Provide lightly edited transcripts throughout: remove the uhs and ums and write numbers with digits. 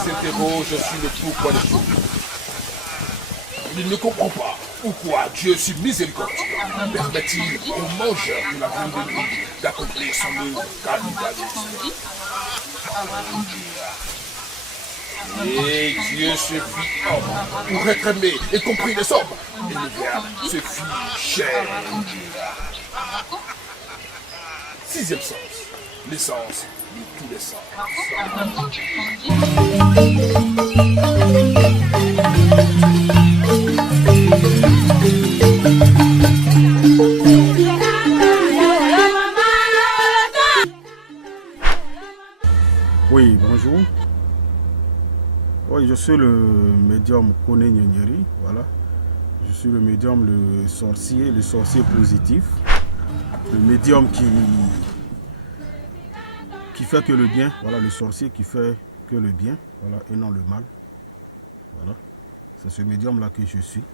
s'interroge sur le pourquoi des choses. Il ne comprend pas pourquoi Dieu, si miséricordieux, permet-il aux mangeurs de la viande de lui d'accomplir son œuvre caritative. Et Dieu se fit homme pour être aimé et compris les hommes. Et le Verbe se fit chair. Sixième sens, l'essence de tous les sens. Oui, bonjour. Oui, je suis le médium Kone Nyeri, voilà. Je suis le médium, le sorcier positif. Le médium qui fait que le bien, voilà, le sorcier qui fait que le bien, voilà, et non le mal. Voilà. C'est ce médium-là que je suis.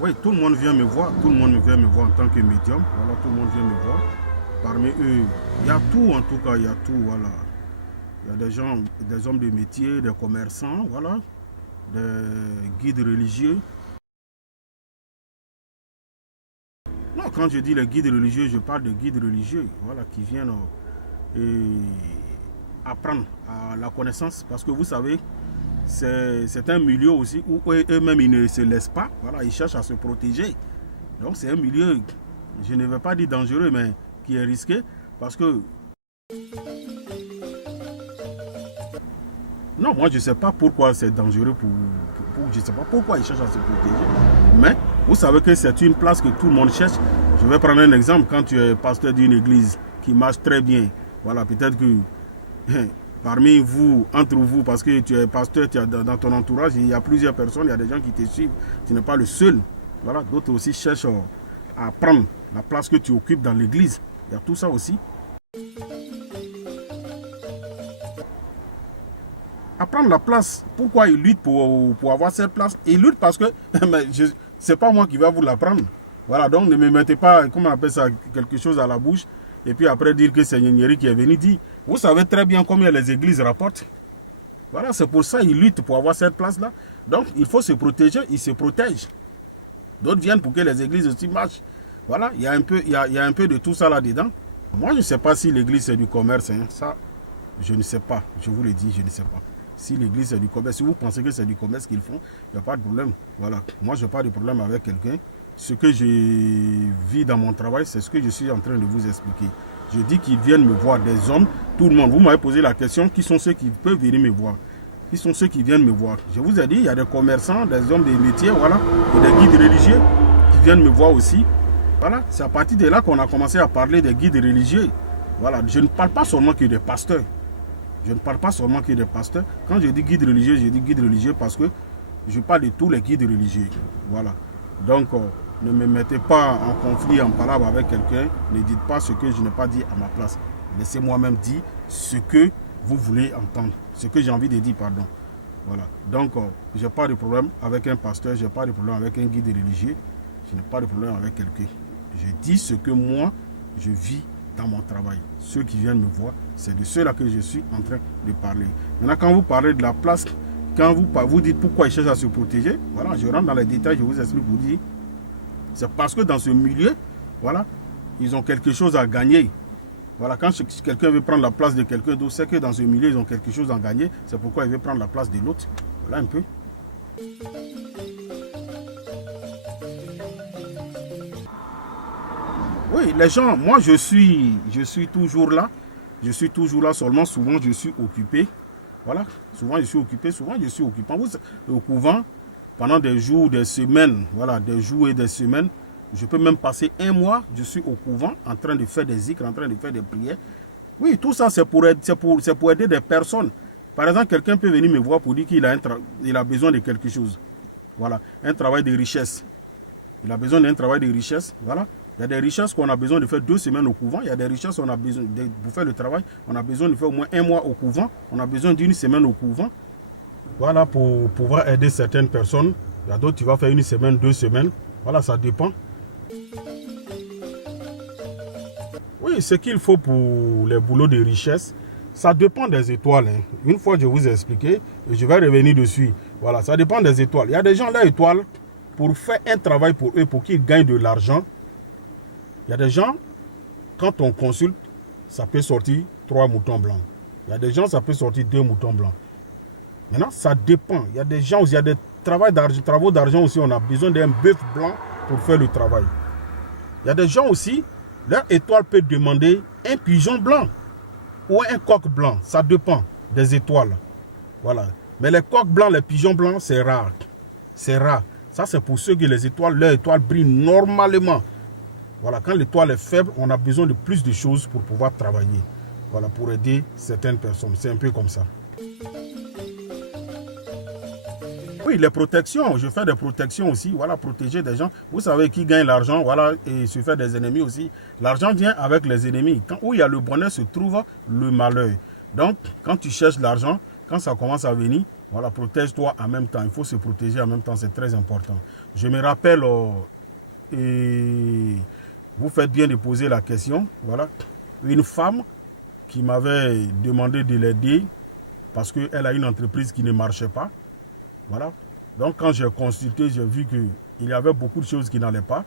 Oui, tout le monde vient me voir, tout le monde vient me voir en tant que médium, voilà, tout le monde vient me voir. Parmi eux, il y a tout en tout cas, il y a tout, voilà. Il y a des gens, des hommes de métier, des commerçants, voilà, des guides religieux. Non, quand je dis les guides religieux, je parle de guides religieux, voilà, qui viennent apprendre à la connaissance, parce que vous savez, c'est un milieu aussi où eux-mêmes ils ne se laissent pas, voilà, ils cherchent à se protéger. Donc c'est un milieu, je ne vais pas dire dangereux, mais qui est risqué, parce que non, moi je ne sais pas pourquoi c'est dangereux je ne sais pas pourquoi ils cherchent à se protéger, mais vous savez que c'est une place que tout le monde cherche. Je vais prendre un exemple. Quand tu es pasteur d'une église qui marche très bien, voilà, peut-être que parmi vous, entre vous, parce que tu es pasteur, tu as dans ton entourage, il y a plusieurs personnes, il y a des gens qui te suivent, tu n'es pas le seul. Voilà, d'autres aussi cherchent à prendre la place que tu occupes dans l'église. Il y a tout ça aussi. À prendre la place. Pourquoi ils luttent pour avoir cette place? Ils luttent parce que c'est pas moi qui vais vous la prendre. Voilà, donc ne me mettez pas, comment on appelle ça, quelque chose à la bouche, et puis après dire que c'est Nyeri qui est venu dire. Vous savez très bien combien les églises rapportent. Voilà, c'est pour ça qu'ils luttent pour avoir cette place-là. Donc, il faut se protéger, ils se protègent. D'autres viennent pour que les églises aussi marchent. Voilà, il y a un peu de tout ça là-dedans. Moi, je ne sais pas si l'église c'est du commerce. Hein. Ça, je ne sais pas. Je vous le dis, je ne sais pas. Si l'église c'est du commerce, si vous pensez que c'est du commerce qu'ils font, il n'y a pas de problème. Voilà, moi, je n'ai pas de problème avec quelqu'un. Ce que je vis dans mon travail, c'est ce que je suis en train de vous expliquer. Je dis qu'ils viennent me voir, des hommes, tout le monde. Vous m'avez posé la question, qui sont ceux qui peuvent venir me voir? Qui sont ceux qui viennent me voir? Je vous ai dit, il y a des commerçants, des hommes des métiers, voilà, et des guides religieux qui viennent me voir aussi. Voilà, c'est à partir de là qu'on a commencé à parler des guides religieux. Voilà, je ne parle pas seulement que des pasteurs. Je ne parle pas seulement que des pasteurs. Quand je dis guide religieux, je dis guide religieux parce que je parle de tous les guides religieux. Voilà. Donc, ne me mettez pas en conflit, en parole avec quelqu'un. Ne dites pas ce que je n'ai pas dit à ma place. Laissez-moi même dire ce que vous voulez entendre. Ce que j'ai envie de dire, pardon. Voilà. Donc, je n'ai pas de problème avec un pasteur, je n'ai pas de problème avec un guide religieux. Je n'ai pas de problème avec quelqu'un. Je dis ce que moi, je vis dans mon travail. Ceux qui viennent me voir, c'est de ceux-là que je suis en train de parler. Maintenant, quand vous parlez de la place, quand vous dites pourquoi ils cherchent à se protéger, voilà, je rentre dans les détails, je vous explique, vous dis, c'est parce que dans ce milieu, voilà, ils ont quelque chose à gagner. Voilà, quand quelqu'un veut prendre la place de quelqu'un d'autre, c'est que dans ce milieu, ils ont quelque chose à gagner. C'est pourquoi il veut prendre la place de l'autre. Voilà un peu. Oui, les gens, moi je suis toujours là. Je suis toujours là, seulement souvent je suis occupé. Voilà, souvent je suis occupé, souvent je suis occupant. Au couvent, pendant des jours, des semaines, voilà, des jours et des semaines, je peux même passer un mois, je suis au couvent en train de faire des zikrs, en train de faire des prières. Oui, tout ça c'est pour aider des personnes. Par exemple, quelqu'un peut venir me voir pour dire qu'il a besoin de quelque chose. Voilà, un travail de richesse. Il a besoin d'un travail de richesse, voilà. Il y a des richesses qu'on a besoin de faire 2 semaines au couvent. Il y a des richesses qu'on a besoin pour faire le travail. On a besoin de faire au moins un mois au couvent. On a besoin d'une semaine au couvent. Voilà, pour pouvoir aider certaines personnes. Il y a d'autres, tu vas faire 1 semaine, 2 semaines. Voilà, ça dépend. Oui, ce qu'il faut pour les boulots de richesse, ça dépend des étoiles. Hein. Une fois, je vous ai expliqué et je vais revenir dessus. Voilà, ça dépend des étoiles. Il y a des gens, là, étoiles, pour faire un travail pour eux, pour qu'ils gagnent de l'argent. Il y a des gens, quand on consulte, ça peut sortir 3 moutons blancs. Il y a des gens, ça peut sortir 2 moutons blancs. Maintenant, ça dépend. Il y a des gens, il y a des travaux d'argent aussi, on a besoin d'un bœuf blanc pour faire le travail. Il y a des gens aussi, leur étoile peut demander un pigeon blanc ou un coq blanc. Ça dépend des étoiles. Voilà. Mais les coqs blancs, les pigeons blancs, c'est rare. C'est rare. Ça, c'est pour ceux qui les étoiles, leur étoile brille normalement. Voilà, quand l'étoile est faible, on a besoin de plus de choses pour pouvoir travailler. Voilà, pour aider certaines personnes. C'est un peu comme ça. Oui, les protections, je fais des protections aussi, voilà, protéger des gens. Vous savez qui gagne l'argent, voilà, et se fait des ennemis aussi. L'argent vient avec les ennemis. Où il y a le bonheur se trouve le malheur. Donc, quand tu cherches l'argent, quand ça commence à venir, voilà, protège-toi en même temps. Il faut se protéger en même temps, c'est très important. Je me rappelle, et vous faites bien de poser la question, voilà, une femme qui m'avait demandé de l'aider parce qu'elle a une entreprise qui ne marchait pas. Voilà. Donc quand j'ai consulté, j'ai vu qu'il y avait beaucoup de choses qui n'allaient pas.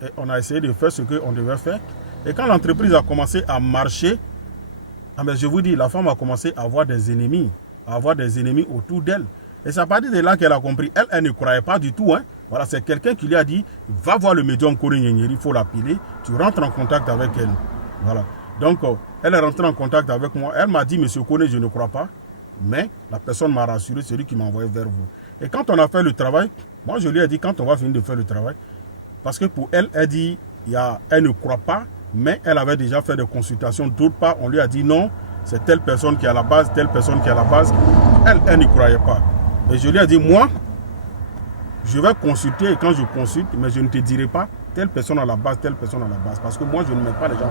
Et on a essayé de faire ce qu'on devait faire. Et quand l'entreprise a commencé à marcher, je vous dis, la femme a commencé à avoir des ennemis. À avoir des ennemis autour d'elle. Et c'est à partir de là qu'elle a compris. Elle ne croyait pas du tout. Hein. Voilà, c'est quelqu'un qui lui a dit, va voir le médium Kone Nyenyeri, il faut l'appeler. Tu rentres en contact avec elle. Voilà. Donc, elle est rentrée en contact avec moi. Elle m'a dit, monsieur Kone, je ne crois pas. Mais la personne m'a rassuré, c'est lui qui m'a envoyé vers vous. Et quand on a fait le travail, moi je lui ai dit, quand on va finir de faire le travail, parce que pour elle, elle dit, elle ne croit pas, mais elle avait déjà fait des consultations. D'autre part, on lui a dit non, c'est telle personne qui est à la base, telle personne qui est à la base. Elle ne croyait pas. Et je lui ai dit, moi, je vais consulter, et quand je consulte, mais je ne te dirai pas telle personne à la base, telle personne à la base. Parce que moi, je ne mets pas les gens.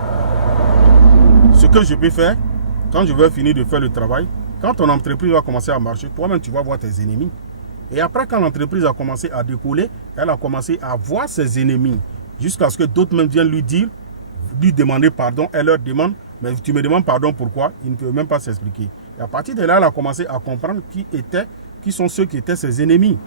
Ce que je peux faire, quand je vais finir de faire le travail, quand ton entreprise va commencer à marcher, toi-même, tu vas voir tes ennemis. Et après, quand l'entreprise a commencé à décoller, elle a commencé à voir ses ennemis. Jusqu'à ce que d'autres même viennent lui demander pardon. Elle leur demande, mais tu me demandes pardon pourquoi? Il ne peut même pas s'expliquer. Et à partir de là, elle a commencé à comprendre qui sont ceux qui étaient ses ennemis.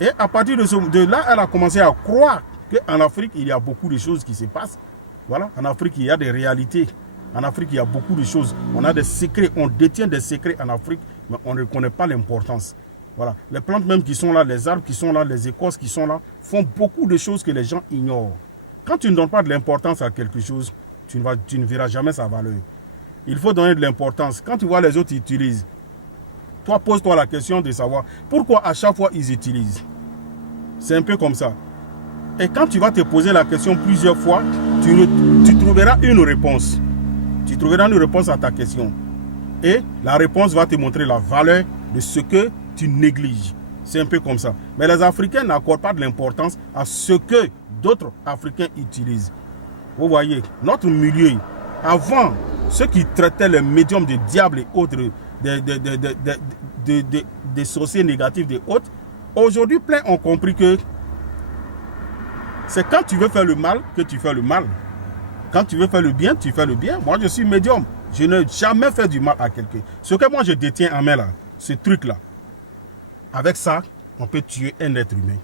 Et à partir de là, elle a commencé à croire qu'en Afrique, il y a beaucoup de choses qui se passent. Voilà, en Afrique, il y a des réalités. En Afrique, il y a beaucoup de choses. On a des secrets, on détient des secrets en Afrique, mais on ne connaît pas l'importance. Voilà. Les plantes même qui sont là, les arbres qui sont là, les écorces qui sont là, font beaucoup de choses que les gens ignorent. Quand tu ne donnes pas de l'importance à quelque chose, tu ne verras jamais sa valeur. Il faut donner de l'importance. Quand tu vois les autres utilisent, toi, pose-toi la question de savoir pourquoi à chaque fois ils utilisent. C'est un peu comme ça. Et quand tu vas te poser la question plusieurs fois, tu trouveras une réponse. Tu trouveras une réponse à ta question. Et la réponse va te montrer la valeur de ce que tu négliges. C'est un peu comme ça. Mais les Africains n'accordent pas de l'importance à ce que d'autres Africains utilisent. Vous voyez, notre milieu, avant, ceux qui traitaient les médiums de diable et autres, des sorciers négatifs et autres, aujourd'hui, plein ont compris que c'est quand tu veux faire le mal que tu fais le mal. Quand tu veux faire le bien, tu fais le bien. Moi, je suis médium. Je n'ai jamais fait du mal à quelqu'un. Ce que moi, je détiens en main, là, ce truc-là, avec ça, on peut tuer un être humain.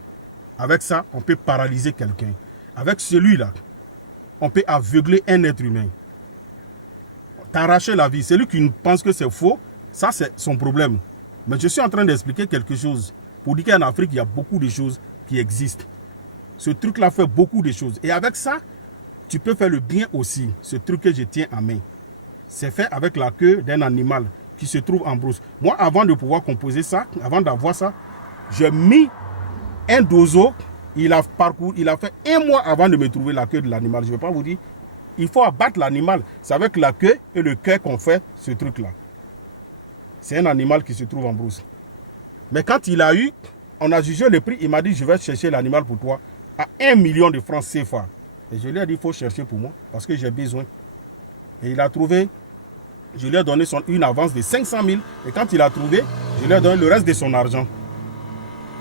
Avec ça, on peut paralyser quelqu'un. Avec celui-là, on peut aveugler un être humain. T'arracher la vie. Celui qui pense que c'est faux, ça, c'est son problème. Mais je suis en train d'expliquer quelque chose. Pour dire qu'en Afrique, il y a beaucoup de choses qui existent. Ce truc-là fait beaucoup de choses. Et avec ça, tu peux faire le bien aussi. Ce truc que je tiens en main. C'est fait avec la queue d'un animal qui se trouve en brousse. Moi, avant de pouvoir composer ça, avant d'avoir ça, j'ai mis un dozo. Il a fait 1 mois avant de me trouver la queue de l'animal. Je ne vais pas vous dire. Il faut abattre l'animal. C'est avec la queue et le cœur qu'on fait ce truc-là. C'est un animal qui se trouve en brousse. Mais quand il a eu, on a jugé le prix. Il m'a dit, je vais chercher l'animal pour toi à 1 million de francs CFA. Et je lui ai dit, il faut chercher pour moi parce que j'ai besoin. Et il a trouvé, je lui ai donné une avance de 500 000. Et quand il a trouvé, je Je lui ai donné le reste de son argent.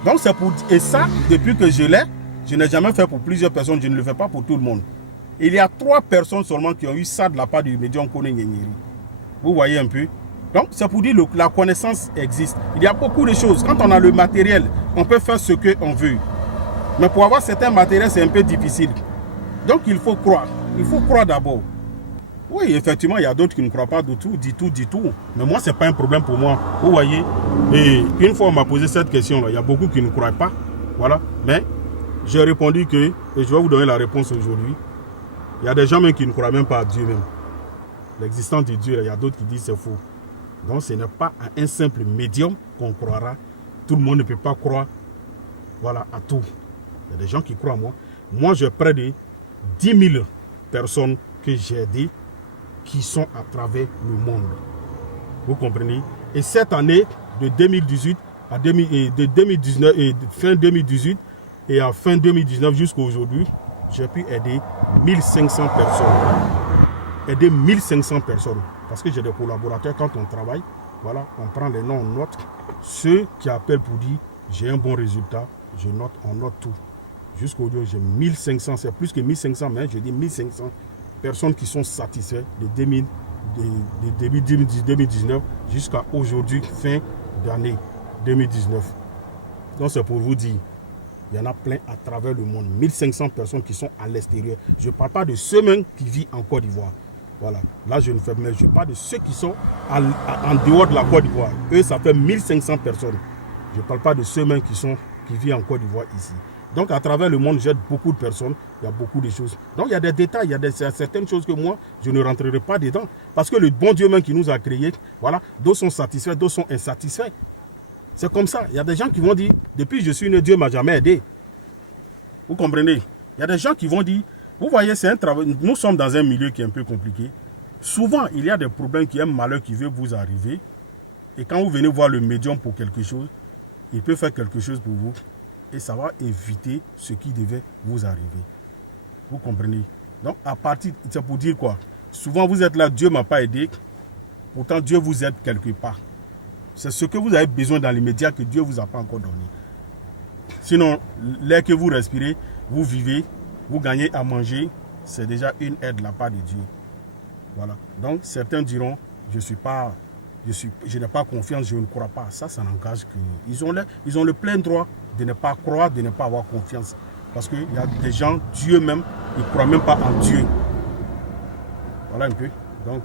Donc c'est pour... Et ça, depuis que je l'ai, je n'ai jamais fait pour plusieurs personnes, je ne le fais pas pour tout le monde. Il y a 3 personnes seulement qui ont eu ça de la part du médium Kone Nyenyeri. Vous voyez un peu. Donc c'est pour dire que la connaissance existe. Il y a beaucoup de choses. Quand on a le matériel, on peut faire ce qu'on veut. Mais pour avoir certains matériels, c'est un peu difficile. Donc il faut croire. Il faut croire d'abord. Oui, effectivement, il y a d'autres qui ne croient pas du tout, du tout. Mais moi, ce n'est pas un problème pour moi. Vous voyez. Et une fois, on m'a posé cette question-là. Il y a beaucoup qui ne croient pas. Voilà. Mais j'ai répondu que, et je vais vous donner la réponse aujourd'hui, il y a des gens même qui ne croient même pas à Dieu même. L'existence de Dieu, il y a d'autres qui disent c'est faux. Donc ce n'est pas à un simple médium qu'on croira. Tout le monde ne peut pas croire, voilà, à tout. Il y a des gens qui croient à moi. Moi, j'ai près de 10 000 personnes que j'ai aidées qui sont à travers le monde. Vous comprenez? Et cette année, de 2018 à de 2019, et fin 2018 et à fin 2019 jusqu'à aujourd'hui, j'ai pu aider 1500 personnes. Aider 1500 personnes. Parce que j'ai des collaborateurs, quand on travaille, voilà, on prend les noms, on note. Ceux qui appellent pour dire j'ai un bon résultat, je note, on note tout. Jusqu'aujourd'hui, j'ai 1500, c'est plus que 1500, mais je dis 1500 personnes qui sont satisfaites de début 2019 jusqu'à aujourd'hui, fin d'année 2019. Donc c'est pour vous dire, il y en a plein à travers le monde. 1500 personnes qui sont à l'extérieur. Je ne parle pas de ceux mêmes qui vivent en Côte d'Ivoire. Voilà. Là, je ne fais mais je parle de ceux qui sont en dehors de la Côte d'Ivoire. Eux, ça fait 1500 personnes. Je ne parle pas de ceux mêmes qui vivent en Côte d'Ivoire ici. Donc, à travers le monde, j'aide beaucoup de personnes. Il y a beaucoup de choses. Donc, il y a des détails, il y a certaines choses que moi, je ne rentrerai pas dedans. Parce que le bon Dieu même qui nous a créés, voilà, d'autres sont satisfaits, d'autres sont insatisfaits. C'est comme ça. Il y a des gens qui vont dire, depuis que je suis né, Dieu ne m'a jamais aidé. Vous comprenez? Il y a des gens qui vont dire, vous voyez, c'est un travail. Nous sommes dans un milieu qui est un peu compliqué. Souvent, il y a des problèmes, qui un malheur qui veut vous arriver. Et quand vous venez voir le médium pour quelque chose, il peut faire quelque chose pour vous. Et ça va éviter ce qui devait vous arriver. Vous comprenez? Donc, à partir, c'est pour dire quoi? Souvent, vous êtes là, Dieu ne m'a pas aidé. Pourtant, Dieu vous aide quelque part. C'est ce que vous avez besoin dans l'immédiat que Dieu ne vous a pas encore donné. Sinon, l'air que vous respirez, vous vivez, vous gagnez à manger, c'est déjà une aide de la part de Dieu. Voilà. Donc, certains diront, je n'ai pas confiance, je ne crois pas. Ça n'engage que... Ils ont le plein droit de ne pas croire, de ne pas avoir confiance. Parce qu'il y a des gens, Dieu même, ils ne croient même pas en Dieu. Voilà un peu. Donc,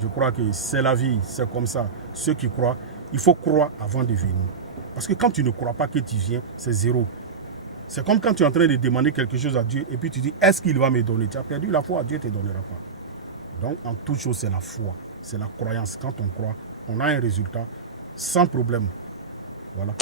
je crois que c'est la vie, c'est comme ça. Ceux qui croient, il faut croire avant de venir. Parce que quand tu ne crois pas que tu viens, c'est zéro. C'est comme quand tu es en train de demander quelque chose à Dieu et puis tu dis, est-ce qu'il va me donner? Tu as perdu la foi, Dieu ne te donnera pas. Donc, en toute chose, c'est la foi, c'est la croyance. Quand on croit, on a un résultat sans problème. Voilà.